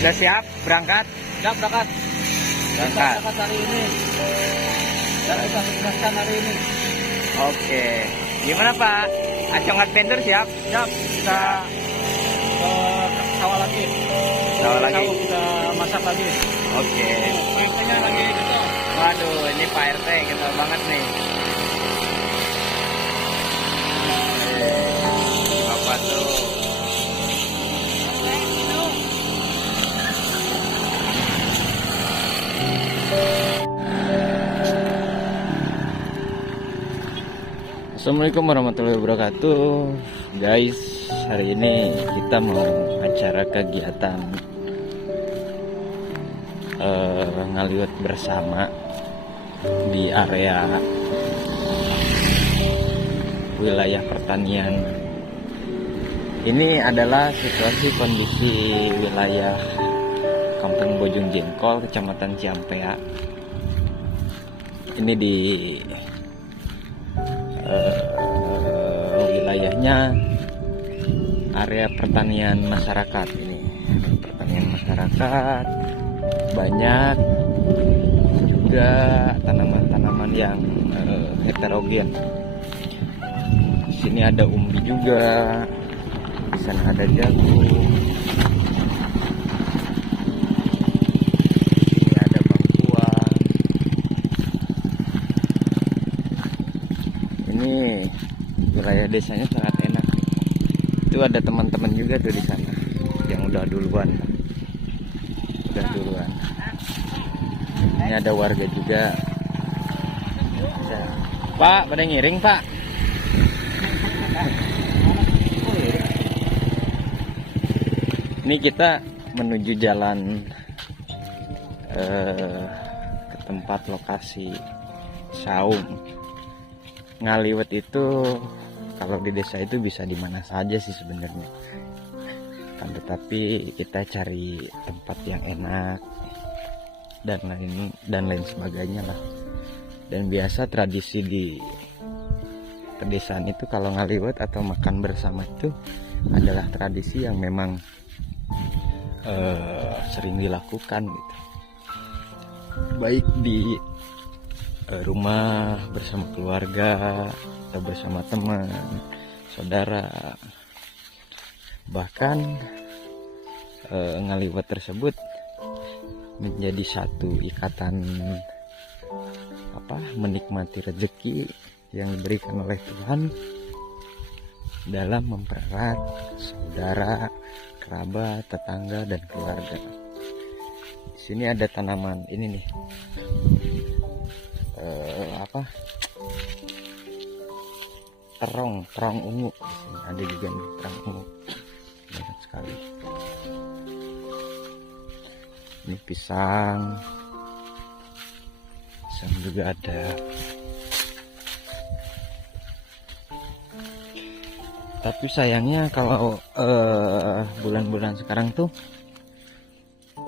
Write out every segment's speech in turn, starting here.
Sudah siap berangkat? Siap berangkat. Berangkat. Kita berangkat hari ini. Dan kita sukseskan hari ini. Oke. Gimana Pak? Acong Adventure siap? Siap. Kita ke sawah lagi. Sawah lagi. Kita masak lagi. Oke. Pengikutnya lagi gitu. Waduh, ini Pak RT kental banget nih. Bapak tuh. Assalamualaikum warahmatullahi wabarakatuh. Guys, hari ini kita mau acara kegiatan ngaliwat bersama di area wilayah pertanian. Ini adalah situasi kondisi wilayah Kampung Bojong Jengkol, Kecamatan Ciampea. Ini di wilayahnya area pertanian masyarakat. Ini pertanian masyarakat, banyak juga tanaman-tanaman yang heterogen. Di sini ada umbi juga, di sana ada jagung, ini ada bangkuan. Ini wilayah desanya sangat enak. Itu ada teman-teman juga tuh di sana yang udah duluan. Ini ada warga juga. Pak, pada ngiring Pak. Ini kita menuju jalan ke tempat lokasi saung. Ngaliwet itu kalau di desa itu bisa di mana saja sih sebenarnya. Kan tetapi kita cari tempat yang enak dan lain sebagainya lah. Dan biasa tradisi di pedesaan itu kalau ngaliwet atau makan bersama itu adalah tradisi yang memang sering dilakukan gitu. Baik di rumah bersama keluarga atau bersama teman, saudara. Bahkan ngaliwat tersebut menjadi satu ikatan menikmati rezeki yang diberikan oleh Tuhan dalam mempererat saudara, kerabat, tetangga, dan keluarga. Di sini ada tanaman ini nih, terong ungu. Di sini ada juga nih terong ungu, banyak sekali. Ini pisang juga ada. Tapi sayangnya kalau bulan-bulan sekarang tuh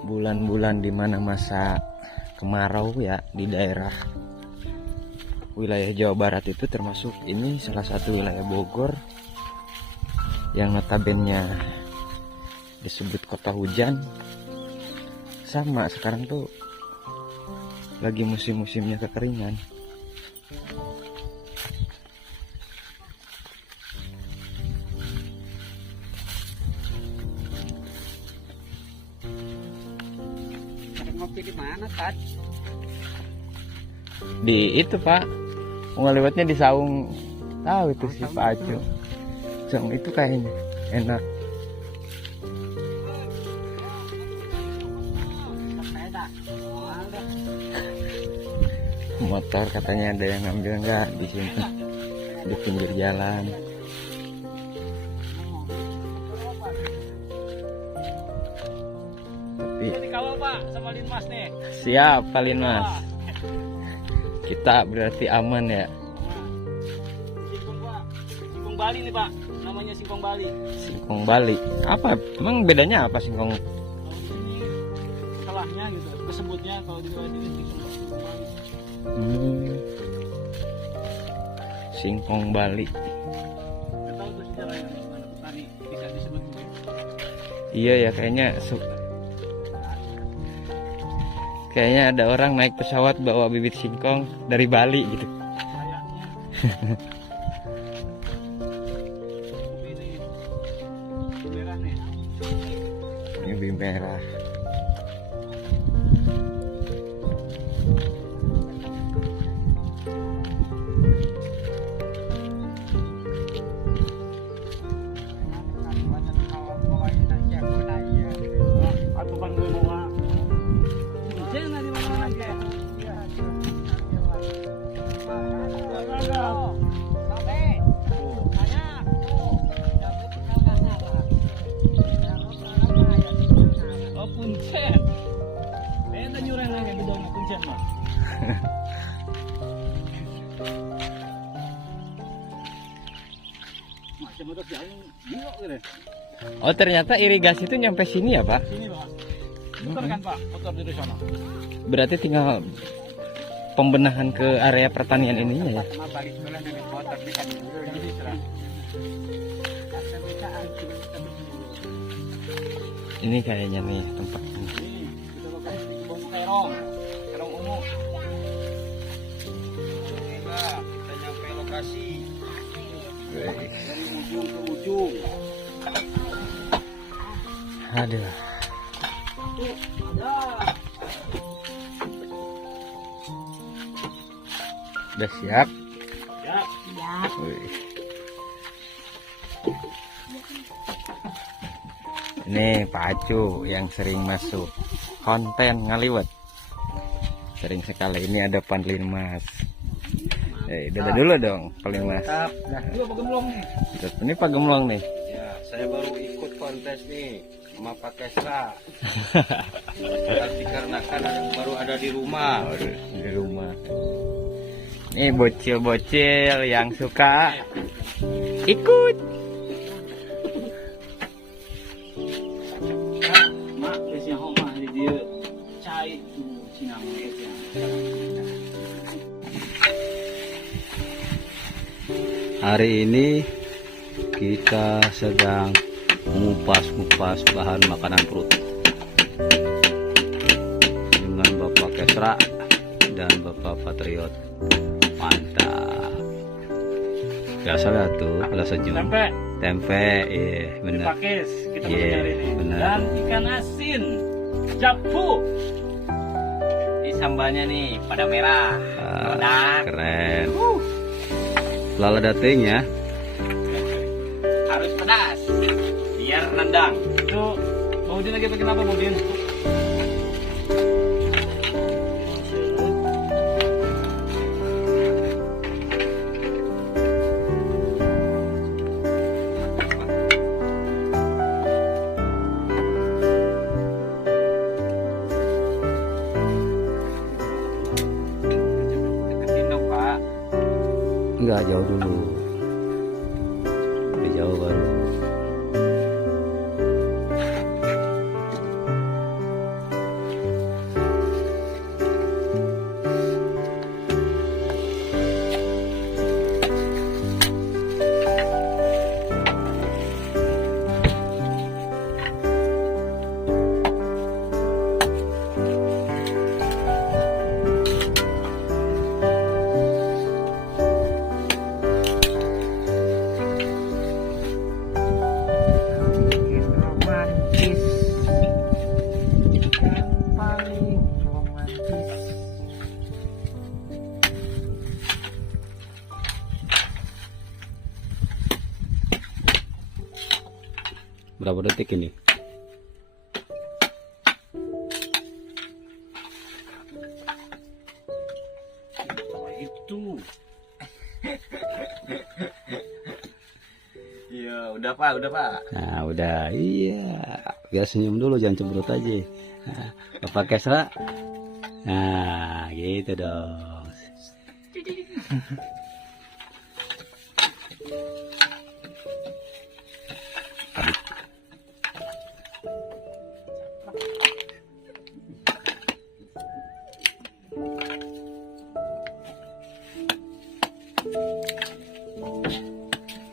bulan-bulan dimana masa kemarau ya, di daerah wilayah Jawa Barat itu termasuk ini salah satu wilayah Bogor yang notabene disebut kota hujan. Sama sekarang tuh lagi musim-musimnya kekeringan. Ngopi di mana, Tad? Di itu Pak, ngeliwatnya di saung. Tahu itu si Pak Acu. Saung itu kayaknya enak. Motor katanya ada yang ngambil, enggak di sini di pinggir jalan. Tapi Dikawal Pak sama Linmas nih. siap Pak Linmas. Kita berarti aman ya. Singkong Pak, singkong Bali nih Pak, namanya singkong Bali. Singkong Bali. Apa? Emang bedanya apa singkong? Kalau ini setelahnya gitu, kesebutnya kalau di luar ini singkong Bali. Singkong Bali. Nggak tahu tuh sejarahnya gimana petani bisa disebut begitu. Iya ya, kayaknya Kayaknya ada orang naik pesawat bawa bibit singkong dari Bali gitu. Kayaknya. Ini merah nih. Ini bibit merah. Atau bang gue mau jangan di mana aja. Oh kuncen. Beda nyurang lagi bedong kuncen mah. Macam itu jalan gila gitu. Oh ternyata irigasi itu nyampe sini ya Pak? Sini Pak. Muter kan Pak, muter dari sana. Berarti tinggal pembenahan ke area pertanian ininya ya? Ini kayaknya nih tempat ini. Ini kita lokasi di kebun terong, terong ungu. Nah, kita nyampe lokasi dari ujung ke ujung. Aduh. Tuh, ada. Udah siap? Ya, Wih. Ini Pak Acu yang sering masuk konten ngaliwet. Sering sekali ini ada Panlin Mas. Dadah dulu dong Panlin Mas. nah, dua pegemblong nih. Ini Pak Gemlong nih. Ya, saya baru ikut kontes nih sama Pak Kesra. Tapi karena kan baru ada di rumah. Di rumah. Ini bocil-bocil yang suka ikut. Mak, biasanya homa di dia cai tuh sinang biasanya. Hari ini kita sedang mengupas-ngupas bahan makanan perut dengan Bapak Kesra dan Bapak Patriot. Mantap. Biasalah tuh kalau sejuk. Tempe Tempe, iya benar. dipakis kita Iya, punya hari ini. benar. Dan ikan asin, japu. Ini sambalnya nih pada merah. Ah, keren. Lala dating ya. Harus pedas biar nendang. Itu mau Udin lagi bikin apa, Udin? Deketin dong Pak. Enggak, jauh dulu. Lebih jauh baru. Romantis. Yang paling romantis. Berapa detik ini? Itu. Iya, udah Pak, udah Pak. Nah, udah. Iya. Biar senyum dulu, jangan cemberut aja. Nah, Bapak Kesra. Nah, gitu dong.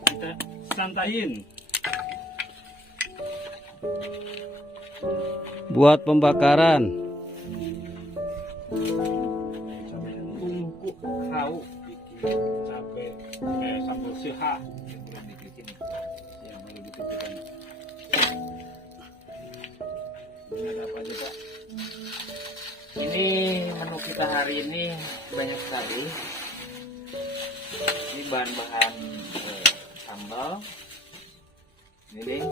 Kita santain. Buat pembakaran. bikin cabai kayak sambal seha yang belum dibikin, yang baru dibikin. Ini ada apa aja Pak? Ini menu kita hari ini banyak sekali. Ini bahan-bahan sambal. Ini deh,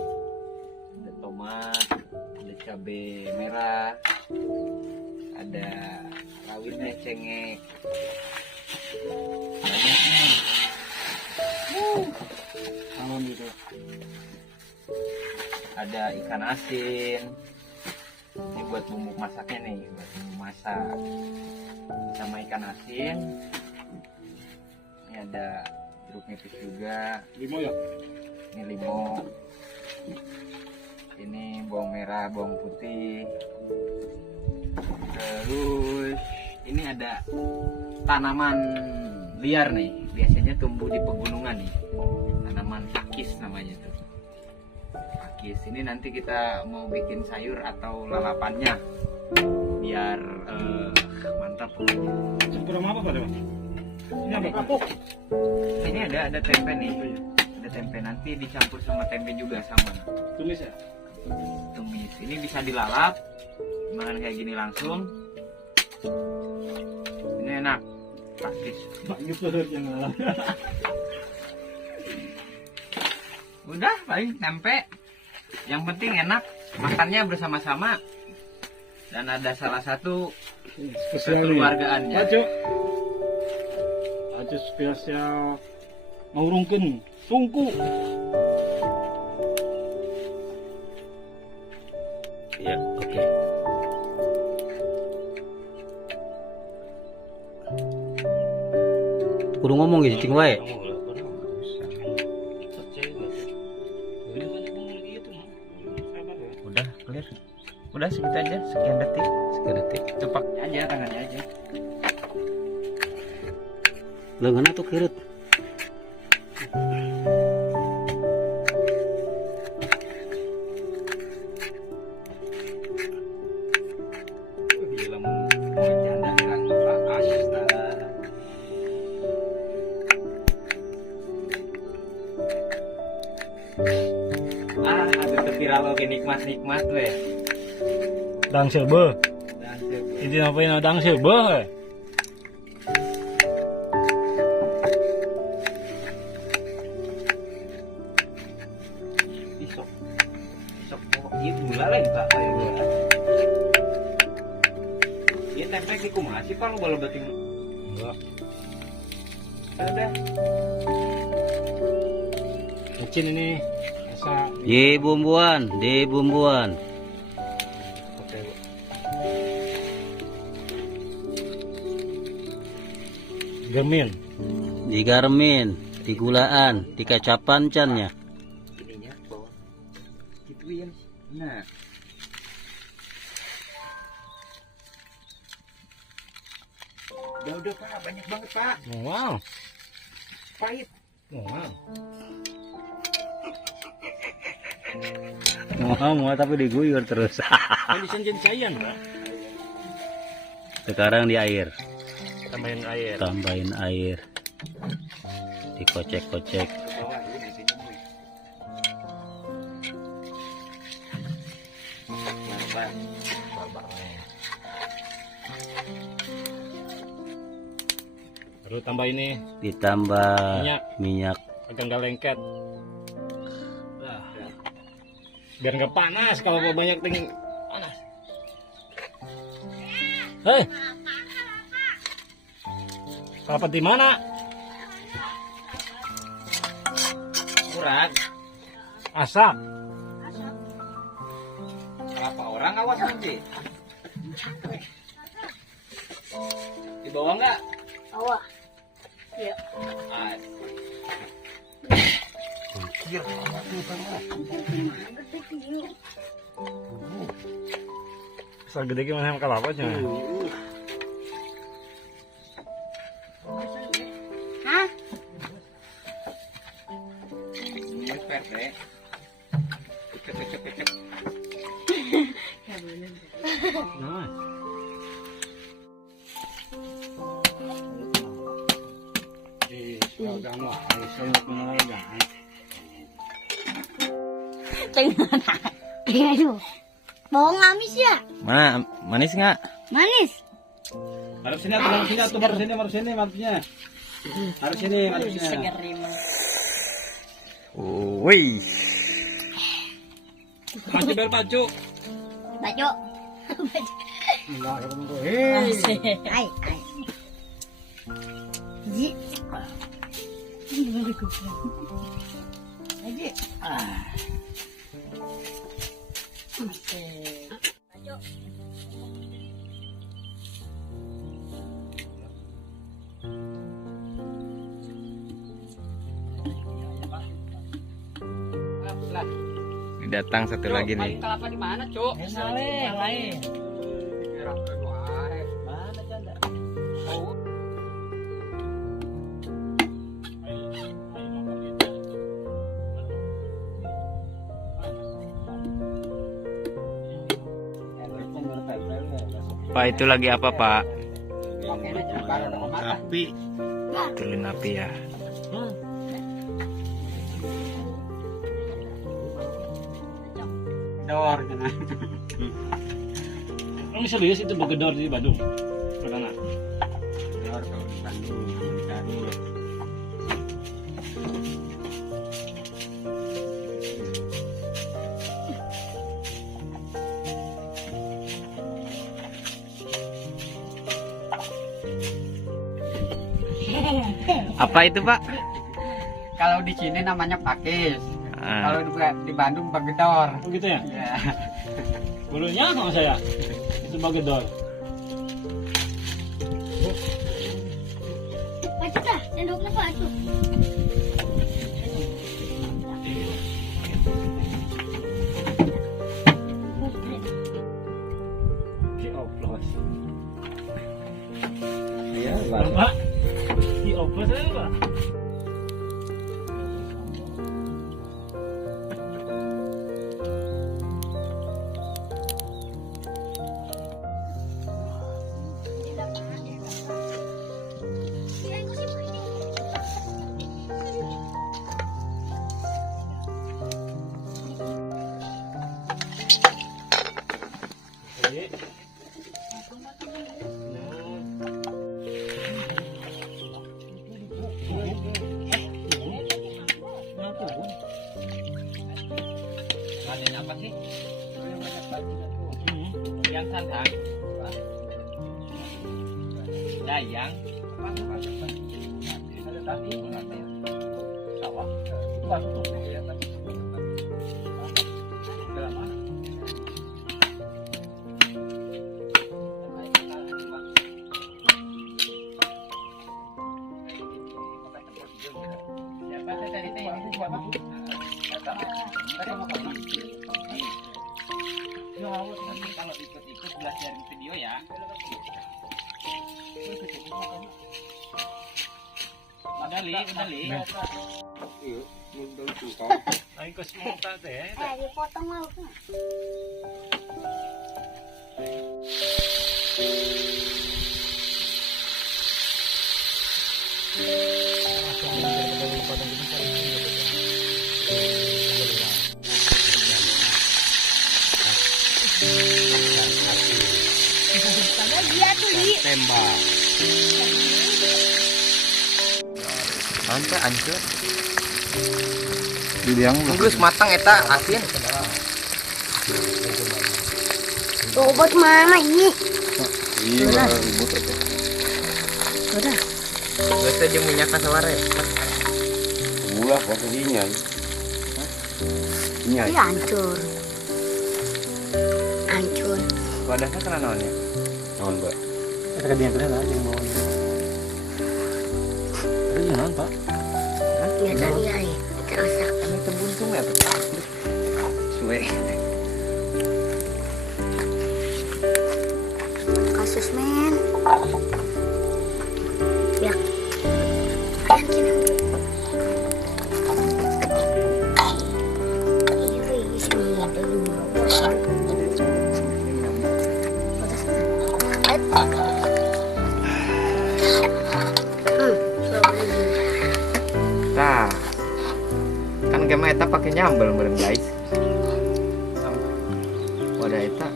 ada tomat, ada cabai merah, ada rawitnya cengek. Banyak nih. Tangan gitu. Ada ikan asin. Ini buat bumbu masaknya nih, buat bumbu masak. Sama ikan asin. Ini ada jeruk nipis juga. Limo ya? Ini limau. Ini bawang merah, bawang putih. Terus ini ada tanaman liar nih, biasanya tumbuh di pegunungan nih. Tanaman pakis namanya tuh. Pakis ini nanti kita mau bikin sayur atau lalapannya biar mantap pokoknya. Kurang apa Pak? Ini apa kapuk? Ini ada tempe nih. Ada tempe, nanti dicampur sama tempe juga sama. Tumis ya? Tumis. Ini bisa dilalap, makan kayak gini langsung. Ini enak, praktis. Banyak telur yang ngalah. Udah, paling tempe. Yang penting enak, makannya bersama-sama. Dan ada salah satu kekeluargaannya. Aja spesial ngurungkeun tungku. Ya, oke. Kudu ngomong gitu, cing wae. Udah, clear. Udah segitu aja, sekian detik. Sekian detik. Cepak aja, tangannya aja. Leungeunna tuh kirut. Film janda kan bapak astaga. Ada terviral oke nikmat weh. Dang silbe. Dan coba. Ini ngapain dang silbe? Isok ieu gula lain Pak aya gula. Ieu tempe ki kumaha sih Pak lu balebeting? Enggak. Udah. Mungkin ini asa Di bumbuan. oke. Gemin. Digarmin, digulaan, dikacapan cannya. Ininya bawah. Gituin. Nah. Udah Pak, banyak banget Pak. Wow. Pahit. Wow. Mau tapi diguyur terus. Kan bisa jadi sayan, Pak. Sekarang di air, Tambahin air. tambahin air, dikocek-kocek. Ke bawah dulu di sini gue. Barbar. Baru tambah ini Ditambah Minyak. minyak. agar nggak lengket. Nah, biar nggak panas kalau banyak tinggi panas. Hei, rapat di mana? Murad, Asap. apa orang awas nanti? Di bawah nggak? Bawah. Iya. Ah, Asal gede gimana yang kalapatnya? Hah? ini perte. Cek. Ya bener. Nah. Dagang lah, sendok dagang. Tengah. Aduh. Bohong amis ya? Mana manis nggak? Manis. Harus sini, harus sini maksudnya. Harus sini maksudnya. Seger emang. Wih, Pacu bel pacu. Baju. Enggak, Ai. Ji. Aji. Baju. datang satu lagi nih. Kelapa di mana, Cuk? Yang lain. Mana janda? Pak itu lagi apa Pak? Api. Tulin api ya. Gedor kan. Kamu serius itu bergedor di Bandung? Pernah? Gedor kalau di Bandung cari. Apa itu Pak? Kalau di sini namanya pakis. Ah, Kalau di Bandung bagedor. Oh gitu ya? Ya. Bulunya sama saya. Itu bagedor. Baju dah, sendoknya baju. Di oplos. Iya, Pak. Di oplos aja, Pak. Ada apa sih? Yang santan. Dayang. Ada tadi. Sawah. Itu masuk tuh. Dalam mana? Siapa tadi teh? Siapa? Ya, nanti kalau ikut-ikut belajar video ya. Medali. Ayo ke semonta teh. Dipotong mau. Dia tuh di tembak. Mantap ancur. Dibilang geus matang eta asin. obat mana ini? Iya, ribut eta. Sudah. Geus teh jeung minyak kasaware. Ulah kok dinya. Nya. Iya hancur. Hancur. Wadahnya kena naonnya? Naon, Mbak? Eta kadian kena yang mau. Ini naon, Pak? Ya tadi ya. Terasa. Kan itu buntung ya, Pak. Suwe. Kasus men. Ya. Ayan kina. Iri sini dulu. mah eta pakai nyambel meureun guys. Wadah eta.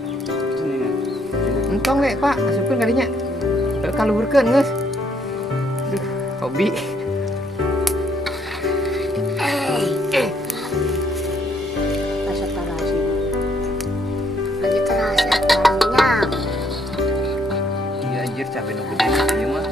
Entong we Pak, asupkeun kadinya. Kaluhurkeun geus. Duh, hobi. Rasa terasa. Lagi terasa banyak. Iya anjir cabe nu gede ieu mah.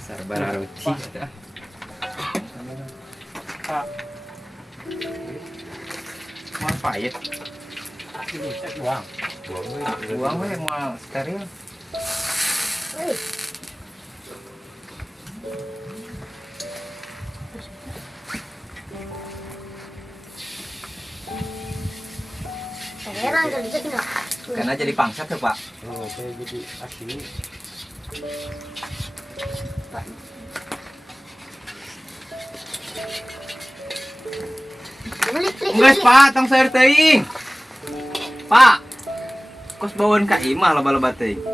Sabar aruci. Mau pahit. Buang we mau steril. Heran kerja enggak? Karena jadi pangsa tuh Pak. Geus Pak, tong saeur teuing. Pak. Kos bawain ka imah loba-loba teuing.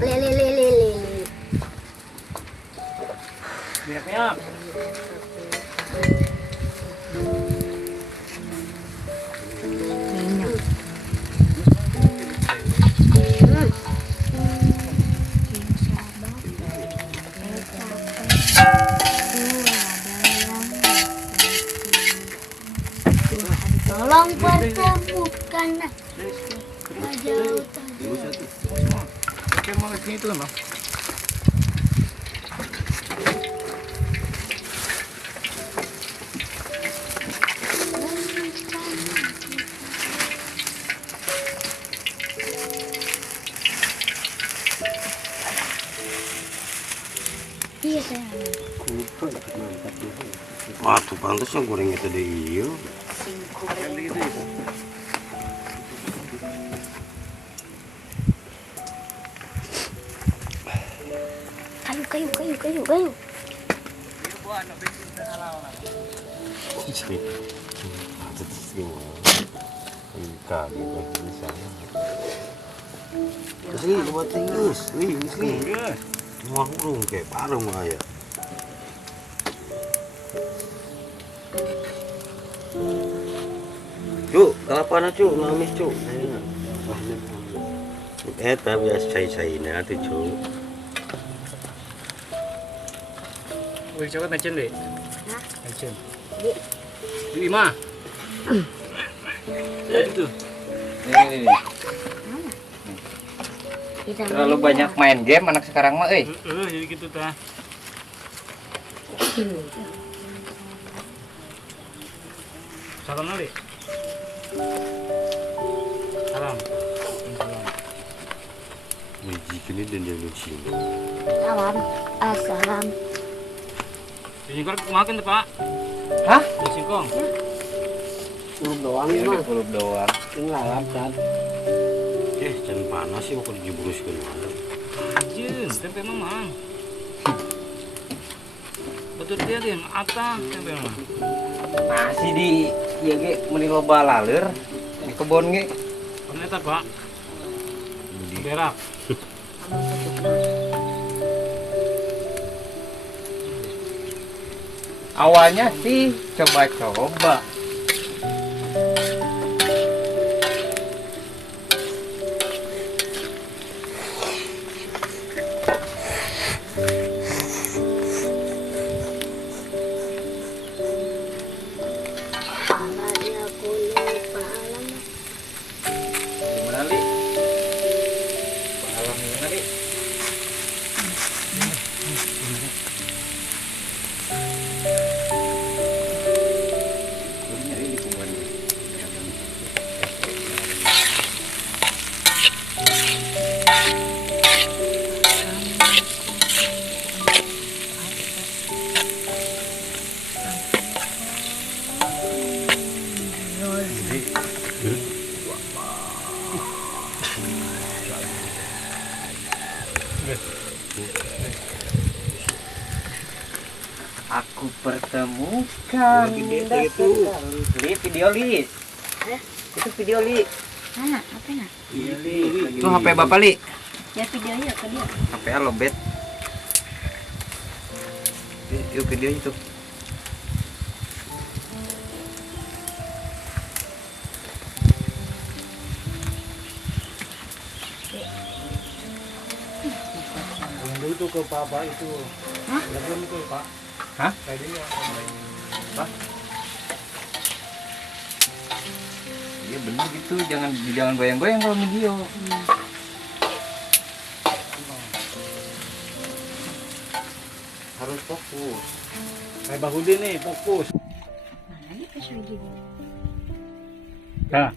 Lele. Miap-miap. Tolong pertemukan jauh. Oke, mau kesini tuh, noh. Iya sayang. Wah, tuh pantas yang goreng itu deh iya. Kayu. Kasi buat tinggus, wih, mau urung kayak parung aja. Cuk, kapan cuk, ngamis cuk. Eta biasa cai-caina tuh cuk. Wih, coba ngecen deh. Hah? Ngecen. Di. Di Ima. Ya itu. Nih. Terlalu banyak main game anak sekarang mah, Jadi gitu tah. Salam kali. Salam. Ini dan yang lucu. Assalam. Singkong makan tuh Pak. Hah? Singkong. Belum doang Ini mah. belum doang. Ini lalap kan. Jangan panas sih mau dijebruskan mana. Anjir, tempe mamang. Betul dia dia apa tempe mamang. Masih di ieu ge meni loba laleur di kebon ge. Ternyata Pak. Berak. Awalnya sih coba-coba. Gimana Li? Alam gimana Li? pertemukan Gitu. Li, video Li. Itu video Li. Mana? Apa nak? Itu HP Bapak Li. Ya videonya ke dia. HP lobet. Yuk video itu. Yang itu ke papa itu. Belum itu pak. Hah? Tadinya. Iya bener gitu, jangan goyang-goyang kalau video. Harus fokus. Kayak Bahudin nih, fokus. Mana nih pas video? Nah,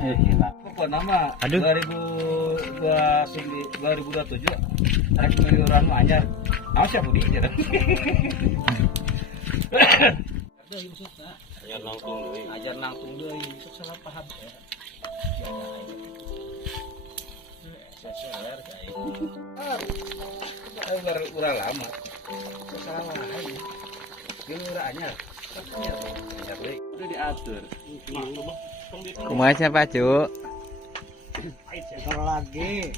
Gila. Apa nama? Aduh. 2027. Tarik miliaran anyar. Nah, siapa dia? Ajar nangtung deui, sok salah paham ya. Urang lama. Salah aja. Dia urang anyar. Itu diatur. Kumaha siapa, Cuk? Kalau lagi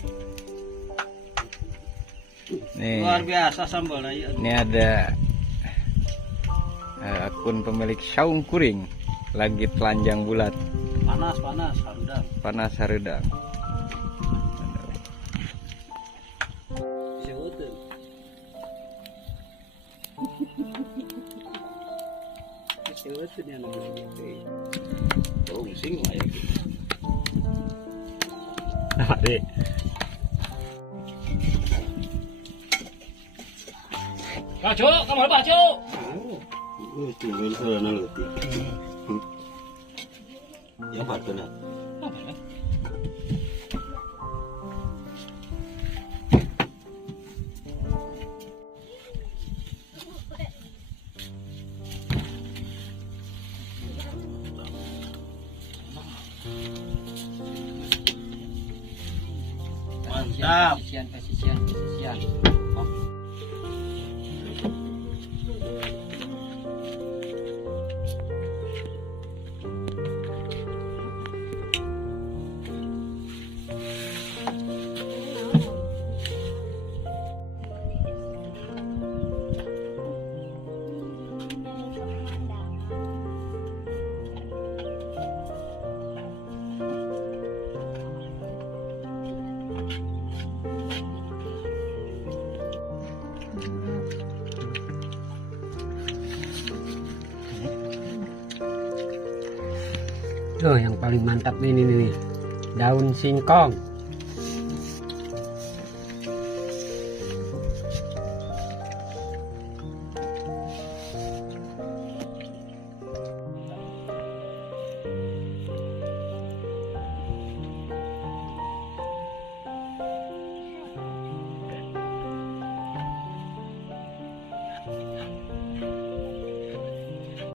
Nih, luar biasa sambal aja. ini ada akun pemilik saung kuring lagi telanjang bulat, Panas harudang. panas harudang. Sebutin. Sebutin yang namanya gitu. Rungsing lah ya. Dek. Pak Cuk, kamu Pak Cuk. Tinggal sana letih. Ya Pak benar. Mantap. Pesisian. Tuh yang paling mantap ini nih. Daun singkong.